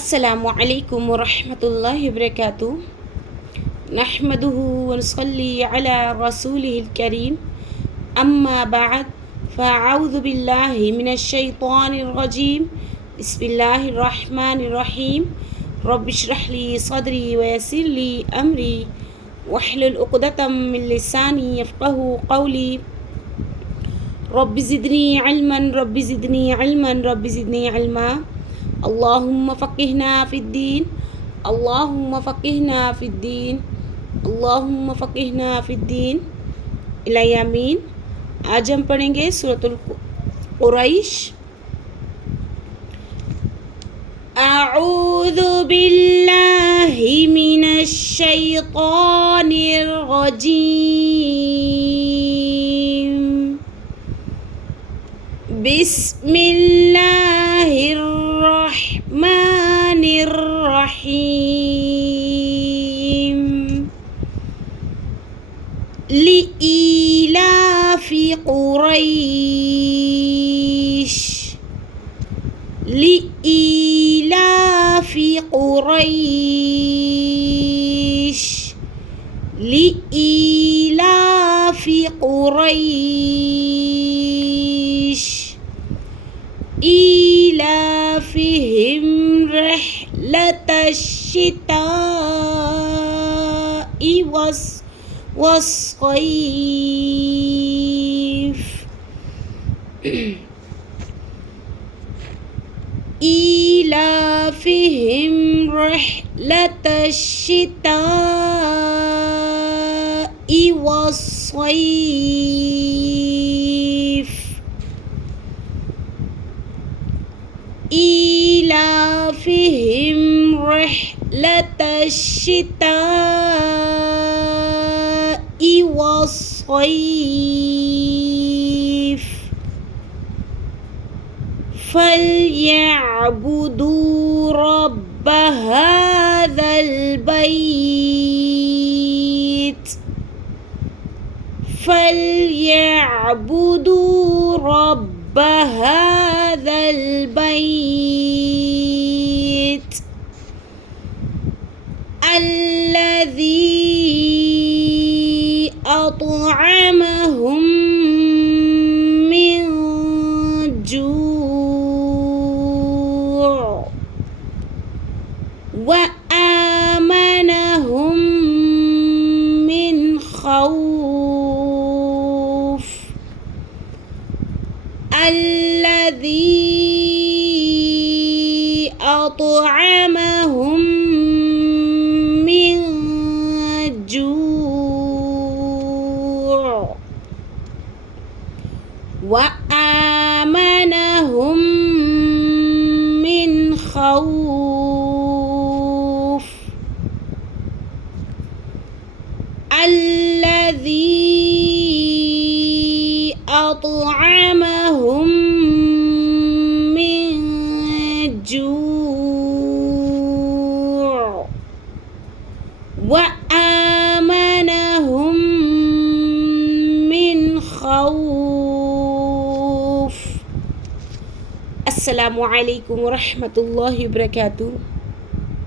السلام عليكم ورحمة الله وبركاته. نحمده ونصلي على رسوله الكريم. أما بعد، فأعوذ بالله من الشيطان الرجيم. بسم الله الرحمن الرحيم. رب اشرح لي صدري ويسر لي أمري واحلل عقدة من لساني يفقه قولي. رب زدني علما رب زدني علما رب زدني علما. اللهم فقهنا في الدين اللهم فقهنا في الدين اللهم فقهنا في الدين इलाही आमीन। आज हम पढ़ेंगे सूरतुल कुरैश। अऊज़ु बिल्लाहि मिनश शैतानिर रजीम। बिस्मिल्लाहिर रहमानिर रहीम। लिईलाफि कुरैश लिईलाफि कुरैश लिईलाफि कुरैश إيلافهم رحلة الشتاء والصيف إيلافهم رحلة الشتاء والصيف إيلافهم رحلة الشتاء والصيف فليعبدوا رب هذا البيت فليعبدوا رب هذا البيت الذي أطعمهم من جوع وآمنهم من خوف الذي أطعمهم من جوع وآمنهم من خوف الذي أطعمهم من جوع وآمنهم من خوف. السلام عليكم ورحمة الله وبركاته.